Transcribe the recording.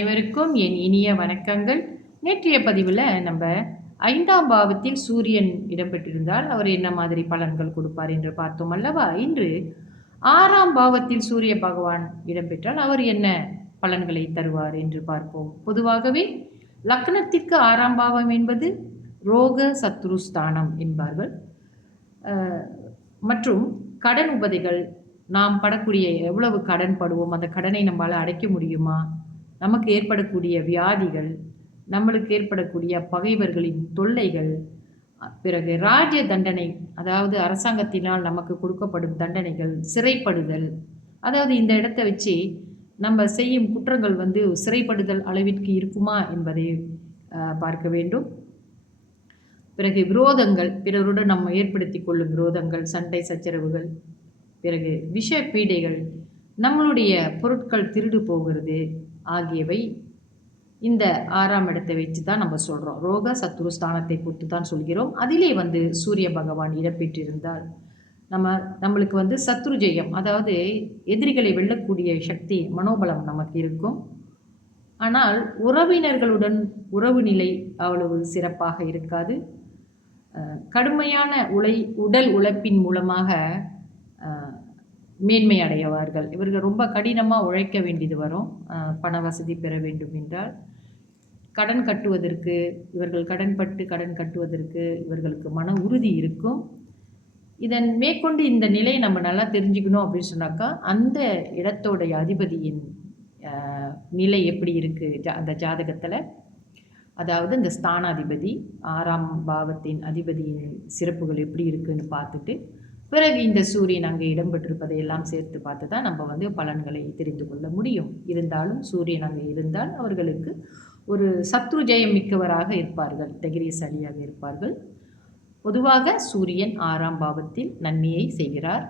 அனைவருக்கும் என் இனிய வணக்கங்கள். நேற்றைய பதிவில் நம்ம 5ஆம் பாவத்தில் சூரியன் இடம்பெற்றிருந்தால் அவர் என்ன மாதிரி பலன்கள் கொடுப்பார் என்று பார்த்தோம் அல்லவா? இன்று 6ஆம் பாவத்தில் சூரிய பகவான் இடம்பெற்றால் அவர் என்ன பலன்களை தருவார் என்று பார்ப்போம். பொதுவாகவே லக்னத்திற்கு 6ஆம் பாவம் என்பது ரோக சத்ருஸ்தானம் என்பார்கள். மற்றும் கடன் உபதைகள், நாம் படக்கூடிய எவ்வளவு கடன் படுவோம், அந்த கடனை நம்மளால் அடைக்க முடியுமா, நமக்கு ஏற்படக்கூடிய வியாதிகள், நம்மளுக்கு ஏற்படக்கூடிய பகைவர்களின் தொல்லைகள், பிறகு ராஜ்ய தண்டனை, அதாவது அரசாங்கத்தினால் நமக்கு கொடுக்கப்படும் தண்டனைகள், சிறைப்படுதல், அதாவது இந்த இடத்தை வச்சு நம்ம செய்யும் குற்றங்கள் சிறைப்படுதல் அளவிற்கு இருக்குமா என்பதை பார்க்க வேண்டும். பிறகு விரோதங்கள், பிறருடன் நம்ம ஏற்படுத்தி கொள்ளும் விரோதங்கள், சண்டை சச்சரவுகள், பிறகு விஷ பீடைகள், நம்மளுடைய பொருட்கள் திருடு போகிறது ஆகியவை இந்த 6ஆம் இடத்தை வச்சு தான் நம்ம சொல்கிறோம். ரோக சத்ரு ஸ்தானத்தை பொறுத்து தான் சொல்கிறோம். அதிலே சூரிய பகவான் இடம்பெற்றிருந்தால் நம்மளுக்கு சத்ரு ஜெயம், அதாவது எதிரிகளை வெல்லக்கூடிய சக்தி, மனோபலம் நமக்கு இருக்கும். ஆனால் உறவினர்களுடன் உறவு நிலை அவ்வளவு சிறப்பாக இருக்காது. கடுமையான உடல் உழைப்பின் மூலமாக மேன்மை அடைவார்கள். இவர்கள் ரொம்ப கடினமாக உழைக்க வேண்டியது வரும். பண வசதி பெற வேண்டும் என்றால் கடன் கட்டுவதற்கு, இவர்கள் கடன் கட்டுவதற்கு இவர்களுக்கு மன உறுதி இருக்கும். இதன் மேற்கொண்டு இந்த நிலையை நம்ம நல்லா தெரிஞ்சுக்கணும் அப்படின்னு சொன்னாக்கா, அந்த இடத்தோடைய அதிபதியின் நிலை எப்படி இருக்குது அந்த ஜாதகத்தில், அதாவது இந்த ஸ்தானாதிபதி 6ஆம் பாவத்தின் அதிபதியின் சிறப்புகள் எப்படி இருக்குன்னு பார்த்துட்டு, பிறகு இந்த சூரியன் அங்கே இடம்பெற்றிருப்பதை எல்லாம் சேர்த்து பார்த்து தான் நம்ம பலன்களை தெரிந்து கொள்ள முடியும். இருந்தாலும் சூரியன் அங்கே இருந்தால் அவர்களுக்கு ஒரு சத்ரு ஜெயம் மிக்கவராக இருப்பார்கள், தைரியசாலியாக இருப்பார்கள். பொதுவாக சூரியன் 6ஆம் பாவத்தில் நன்மையை செய்கிறார்.